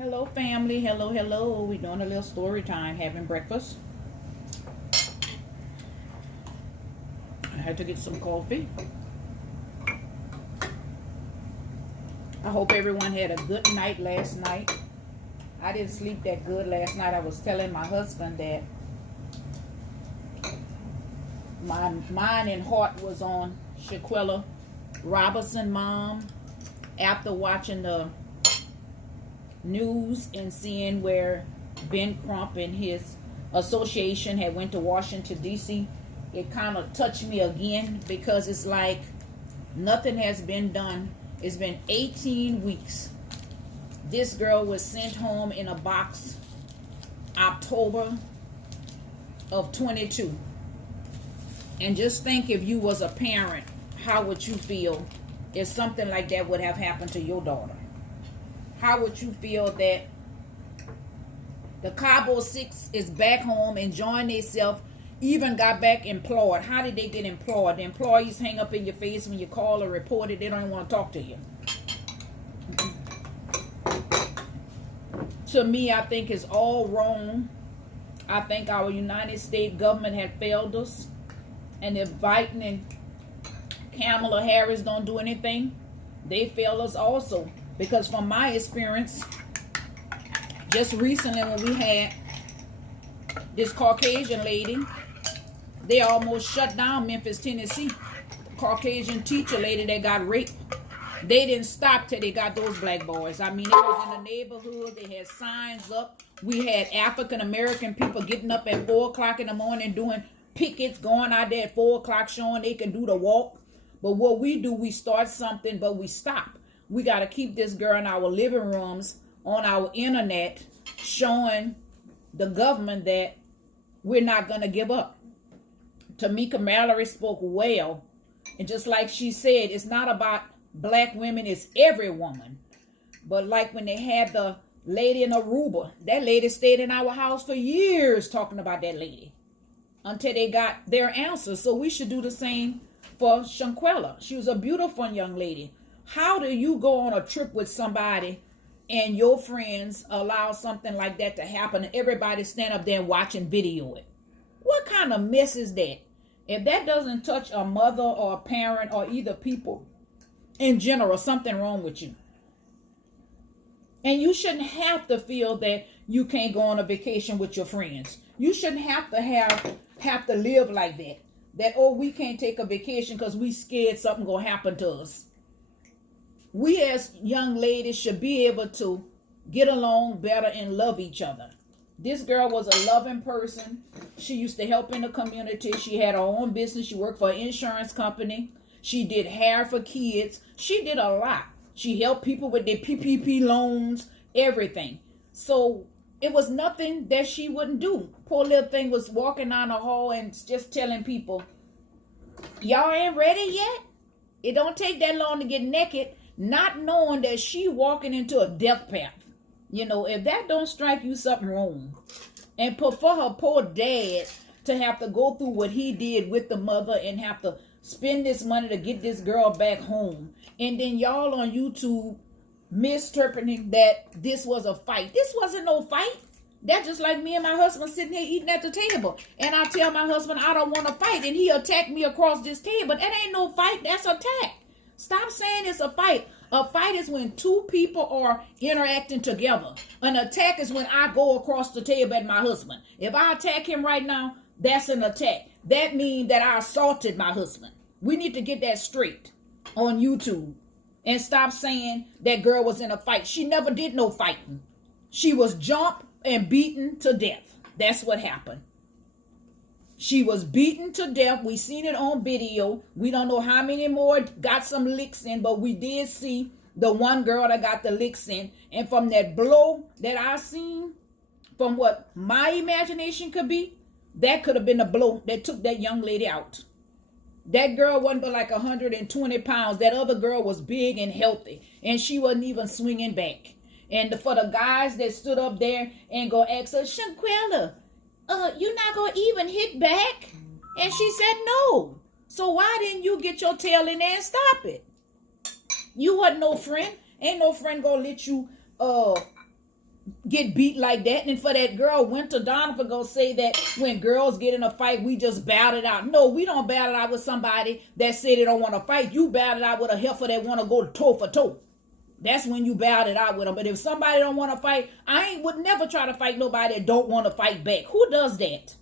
Hello, family. Hello, hello. We're doing a little story time, having breakfast. I had to get some coffee. I hope everyone had a good night last night. I didn't sleep that good last night. I was telling my husband that my mind and heart was on Shaquella Robinson mom after watching the news and seeing where Ben Crump and his association had went to Washington D.C. It kind of touched me again because it's like nothing has been done. It's been 18 weeks. This girl was sent home in a box October of 22. And just think, if you was a parent, how would you feel if something like that would have happened to your daughter? How would you feel that the Cabo Six is back home enjoying themselves, even got back employed? How did they get employed? The employees hang up in your face when you call or report it. They don't even want to talk to you. To me, I think it's all wrong. I think our United States government had failed us. And if Biden and Kamala Harris don't do anything, they fail us also. Because from my experience, just recently when we had this Caucasian lady, they almost shut down Memphis, Tennessee. Caucasian teacher lady that got raped. They didn't stop till they got those black boys. I mean, it was in the neighborhood. They had signs up. We had African American people getting up at 4 o'clock in the morning doing pickets, going out there at 4 o'clock showing they can do the walk. But what we do, we start something, but we stop. We got to keep this girl in our living rooms, on our internet, showing the government that we're not going to give up. Tamika Mallory spoke well. And just like she said, it's not about black women, it's every woman. But like when they had the lady in Aruba, that lady stayed in our house for years talking about that lady until they got their answer. So we should do the same for Shaquella. She was a beautiful young lady. How do you go on a trip with somebody and your friends allow something like that to happen and everybody stand up there and watch and video it? What kind of mess is that? If that doesn't touch a mother or a parent or either people in general, something wrong with you. And you shouldn't have to feel that you can't go on a vacation with your friends. You shouldn't have to live like that. That, oh, we can't take a vacation because we scared something gonna happen to us. We as young ladies should be able to get along better and love each other. This girl was a loving person. She used to help in the community. She had her own business. She worked for an insurance company. She did hair for kids. She did a lot. She helped people with their PPP loans, everything. So it was nothing that she wouldn't do. Poor little thing was walking down the hall and just telling people, y'all ain't ready yet? It don't take that long to get naked, not knowing that she walking into a death path. You know, if that don't strike you something wrong. And for her poor dad to have to go through what he did with the mother and have to spend this money to get this girl back home. And then y'all on YouTube misinterpreting that this was a fight. This wasn't no fight. That's just like me and my husband sitting here eating at the table. And I tell my husband I don't want to fight. And he attacked me across this table. That ain't no fight. That's attack. Stop saying it's a fight. A fight is when two people are interacting together. An attack is when I go across the table at my husband. If I attack him right now, that's an attack. That means that I assaulted my husband. We need to get that straight on YouTube. And stop saying that girl was in a fight. She never did no fighting. She was jumped and beaten to death. That's what happened. She was beaten to death. We seen it on video. We don't know how many more got some licks in, but we did see the one girl that got the licks in. And from that blow that I seen, from what my imagination could be, that could have been a blow that took that young lady out. That girl wasn't but like 120 pounds. That other girl was big and healthy, and she wasn't even swinging back. And for the guys that stood up there and go ask her, Shaquella, you're not going to even hit back? And she said no. So why didn't you get your tail in there and stop it? You wasn't no friend. Ain't no friend going to let you get beat like that. And for that girl, Winter Donovan, go say that when girls get in a fight, we just battle it out. No, we don't battle it out with somebody that say they don't want to fight. You battle it out with a heifer that want to go toe for toe. That's when you battle it out with them. But if somebody don't want to fight, would never try to fight nobody that don't want to fight back. Who does that?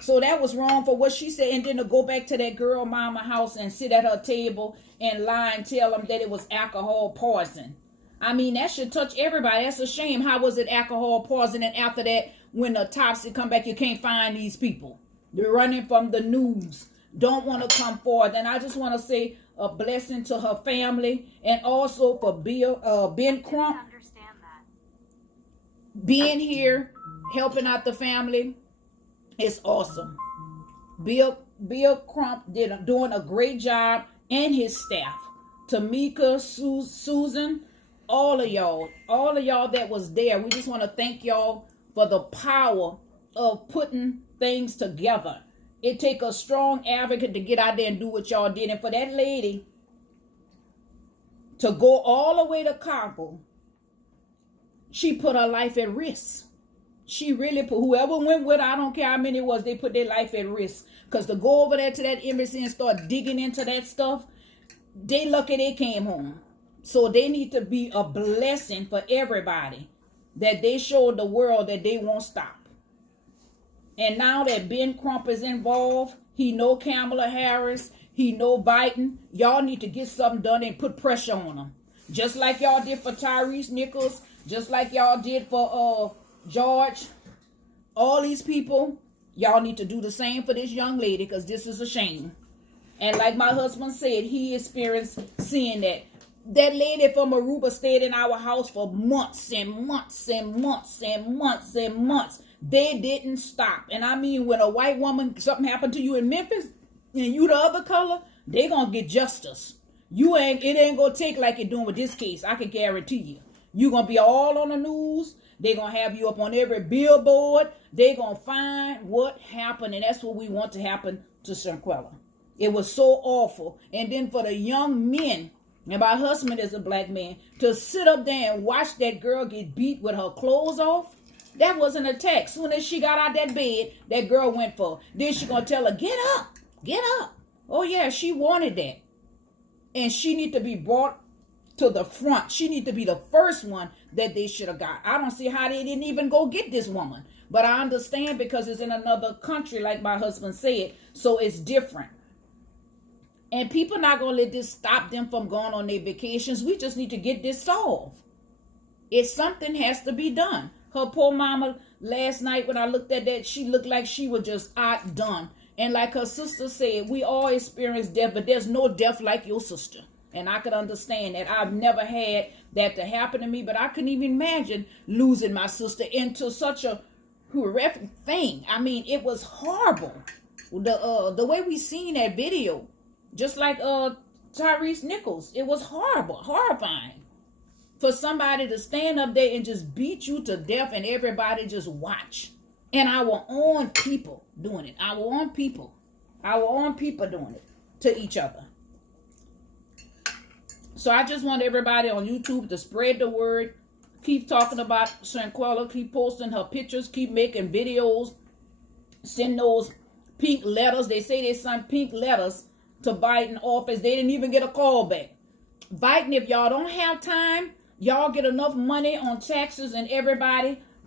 So that was wrong for what she said. And then to go back to that girl mama house and sit at her table and lie and tell them that it was alcohol poison. I mean, that should touch everybody. That's a shame. How was it alcohol poison? And after that, when the autopsy come back, you can't find these people. They're running from the news. Don't want to come forward. And I just want to say a blessing to her family and also for Ben Crump being here, helping out the family. It's awesome. Bill Crump doing a great job, and his staff. Tamika, Susan, all of y'all that was there. We just want to thank y'all for the power of putting things together. It take a strong advocate to get out there and do what y'all did. And for that lady to go all the way to Kabul, she put her life at risk. She really put, whoever went with her, I don't care how many it was, they put their life at risk. Because to go over there to that embassy and start digging into that stuff, they lucky they came home. So they need to be a blessing for everybody, that they showed the world that they won't stop. And now that Ben Crump is involved, he know Kamala Harris, he know Biden, y'all need to get something done and put pressure on them. Just like y'all did for Tyrese Nichols, just like y'all did for George, all these people, y'all need to do the same for this young lady, because this is a shame. And like my husband said, he experienced seeing that. That lady from Aruba stayed in our house for months and months and months and months and months. They didn't stop. And I mean, when a white woman, something happened to you in Memphis, and you the other color, they gonna get justice. It ain't gonna take like you're doing with this case. I can guarantee you. You gonna be all on the news. They gonna have you up on every billboard. They gonna find what happened, and that's what we want to happen to Shanquella. It was so awful. And then for the young men, and my husband is a black man, to sit up there and watch that girl get beat with her clothes off, that was an attack. Soon as she got out that bed, that girl went for her. Then she gonna tell her, get up, get up. Oh yeah, she wanted that. And she need to be brought to the front. She need to be the first one that they should have got. I don't see how they didn't even go get this woman. But I understand, because it's in another country, like my husband said, so it's different. And people not going to let this stop them from going on their vacations. We just need to get this solved. Something has to be done. Her poor mama, last night when I looked at that, she looked like she was just outdone. And like her sister said, we all experience death, but there's no death like your sister. And I could understand that. I've never had that to happen to me, but I couldn't even imagine losing my sister into such a horrific thing. I mean, it was horrible. The way we seen that video, just like Tyrese Nichols, it was horrible, horrifying. For somebody to stand up there and just beat you to death and everybody just watch. And our own people doing it. Our own people doing it to each other. So I just want everybody on YouTube to spread the word. Keep talking about Shanquella. Keep posting her pictures. Keep making videos. Send those pink letters. They say they sent pink letters to Biden office. They didn't even get a call back. Biden, if y'all don't have time, y'all get enough money on taxes and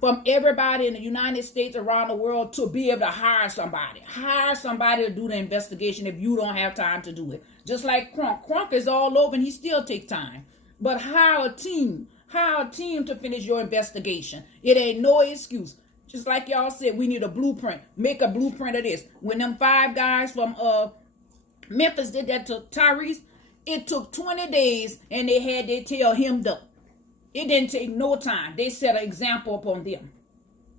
from everybody in the United States, around the world, to be able to hire somebody. Hire somebody to do the investigation if you don't have time to do it. Just like Crunk. Crunk is all over and he still takes time. But hire a team. Hire a team to finish your investigation. It ain't no excuse. Just like y'all said, we need a blueprint. Make a blueprint of this. When them 5 guys from Memphis did that to Tyrese, it took 20 days and they had their tail hemmed up. It didn't take no time. They set an example upon them.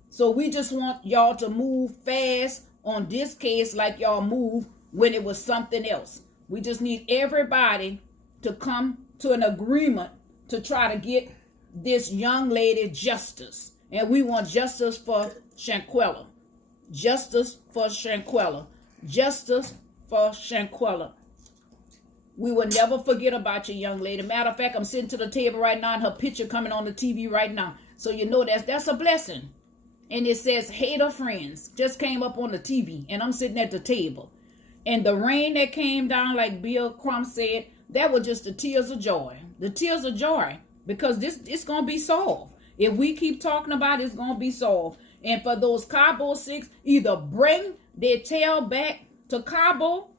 So we just want y'all to move fast on this case like y'all move when it was something else. We just need everybody to come to an agreement to try to get this young lady justice. And we want justice for Shanquella. Justice for Shanquella. Justice for Shanquella. We will never forget about you, young lady. Matter of fact, I'm sitting to the table right now and her picture coming on the TV right now. So you know that's a blessing. And it says hater friends just came up on the TV, and I'm sitting at the table. And the rain that came down, like Bill Crump said, that was just the tears of joy. The tears of joy, because it's going to be solved. If we keep talking about it, it's going to be solved. And for those Cabo 6, either bring their tail back to Cabo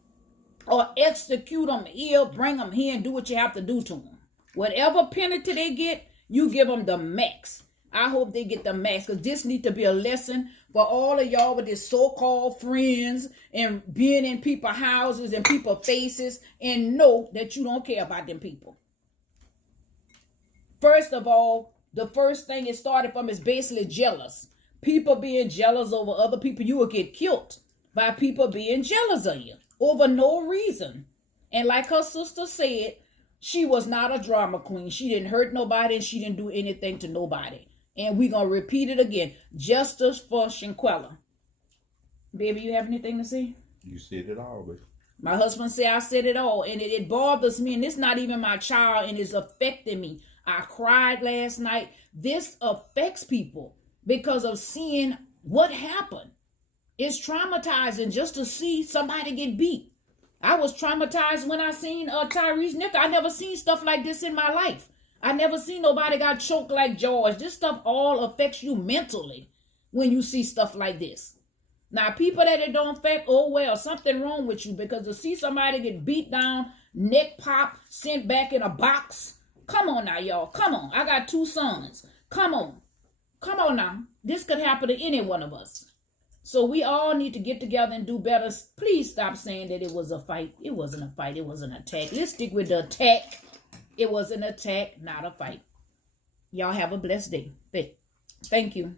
or execute them here, bring them here, and do what you have to do to them. Whatever penalty they get, you give them the max. I hope they get the max, because this needs to be a lesson for all of y'all with this so-called friends and being in people's houses and people's faces, and know that you don't care about them people. First of all, the first thing it started from is basically jealous. People being jealous over other people. You will get killed by people being jealous of you over no reason. And like her sister said, she was not a drama queen. She didn't hurt nobody, and she didn't do anything to nobody. And we're going to repeat it again. Justice for Shanquella. Baby, you have anything to say? You said it all, baby. My husband said I said it all. And it bothers me. And it's not even my child. And it's affecting me. I cried last night. This affects people because of seeing what happened. It's traumatizing just to see somebody get beat. I was traumatized when I seen Tyrese Nichols. I never seen stuff like this in my life. I never seen nobody got choked like George. This stuff all affects you mentally when you see stuff like this. Now, people that it don't affect, oh well, something wrong with you, because to see somebody get beat down, neck pop, sent back in a box. Come on now, y'all. Come on. I got 2 sons. Come on. Come on now. This could happen to any one of us. So we all need to get together and do better. Please stop saying that it was a fight. It wasn't a fight. It was an attack. Let's stick with the attack. It was an attack, not a fight. Y'all have a blessed day. Thank you.